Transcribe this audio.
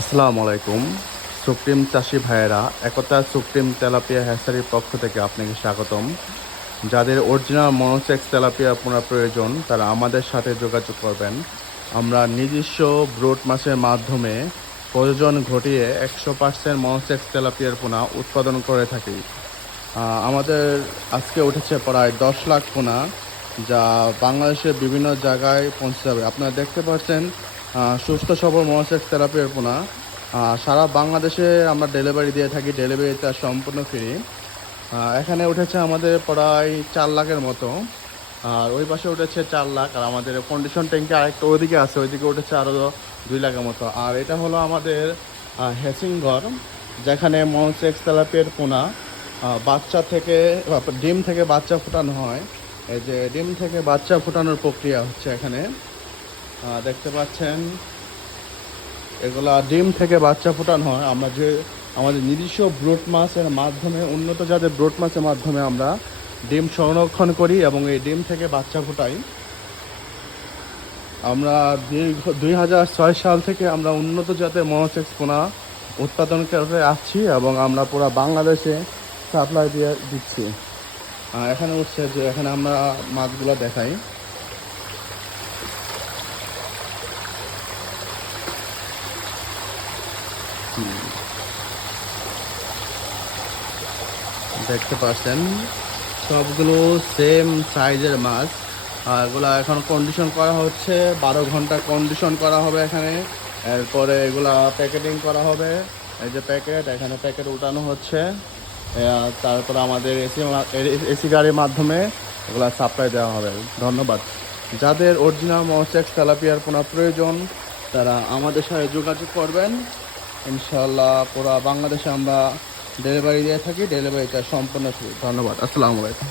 আসসালামু আলাইকুম। সুপ্রিম চাষি ভাইয়েরা, একতা সুপ্রিম তেলাপিয়া হ্যাসারির পক্ষ থেকে আপনাকে স্বাগতম। যাদের অরিজিনাল মনোসেক্স তেলাপিয়া আপনার প্রয়োজন, তারা আমাদের সাথে যোগাযোগ করবেন। আমরা নিজস্ব ব্রোড মাসের মাধ্যমে প্রয়োজন ঘটিয়ে একশো পার্সেন্ট মনোসেক্স তেলাপিয়ার পোনা উৎপাদন করে থাকি। আমাদের আজকে উঠেছে প্রায় দশ লাখ পোনা, যা বাংলাদেশের বিভিন্ন জায়গায় পৌঁছে যাবে। আপনারা দেখতে পাচ্ছেন সুস্থ, সবল মনোসেক্স থেরাপির পোনা সারা বাংলাদেশে আমরা ডেলিভারি দিয়ে থাকি ডেলিভারিটা সম্পূর্ণ ফ্রি এখানে উঠেছে আমাদের প্রায় চার লাখের মতো। আর ওই পাশে উঠেছে চার লাখ, আর আমাদের কন্ডিশন ট্যাঙ্কে আরেকটা ওইদিকে আছে, ওইদিকে উঠেছে আরও দুই লাখের মতো। আর এটা হলো আমাদের হ্যাসিং ঘর, যেখানে মনসেক্স তেলাপিয়ার পোনা বাচ্চা থেকে, ডিম থেকে বাচ্চা ফোটানো হয়। এই যে ডিম থেকে বাচ্চা ফোটানোর প্রক্রিয়া হচ্ছে এখানে। দেখতে পাচ্ছেন, এগুলা ডিম থেকে বাচ্চা ফোটানো হয়। আমরা যে আমাদের নিজস্ব ব্রোড মাছের মাধ্যমে, উন্নত জাতের ব্রোড মাছের মাধ্যমে আমরা ডিম সংরক্ষণ করি এবং এই ডিম থেকে বাচ্চা ফোটাই। আমরা দীর্ঘ দুই হাজার ছয় সাল থেকে আমরা উন্নত জাতের মনোসেক্স পোনা উৎপাদন করে আসছি এবং আমরা পুরো বাংলাদেশে সাপ্লাই দিয়ে দিচ্ছি। এখানে হচ্ছে যে এখানে আমরা মাছগুলো দেখাই। দেখতে পাচ্ছেন, সবগুলো সেম সাইজের মাছ। আর এগুলা এখন কন্ডিশন করা হচ্ছে, বারো ঘণ্টা কন্ডিশন করা হবে এখানে। এরপরে এগুলা প্যাকেটিং করা হবে। এই যে প্যাকেট এখানে প্যাকেট উঠানো হচ্ছে। তারপরে আমাদের এসি এসি গাড়ির মাধ্যমে এগুলা সাপ্লাই দেওয়া হবে। ধন্যবাদ। যাদের অরিজিনাল মসেক্স তেলাপিয়ার কোনো প্রয়োজন, তারা আমাদের সাথে যোগাযোগ করবেন। ইনশাল্লাহ পুরা বাংলাদেশে আমরা ডেলিভারি দিয়ে থাকি ডেলিভারিটা সম্পূর্ণ থাকি ধন্যবাদ আসসালামু আলাইকুম।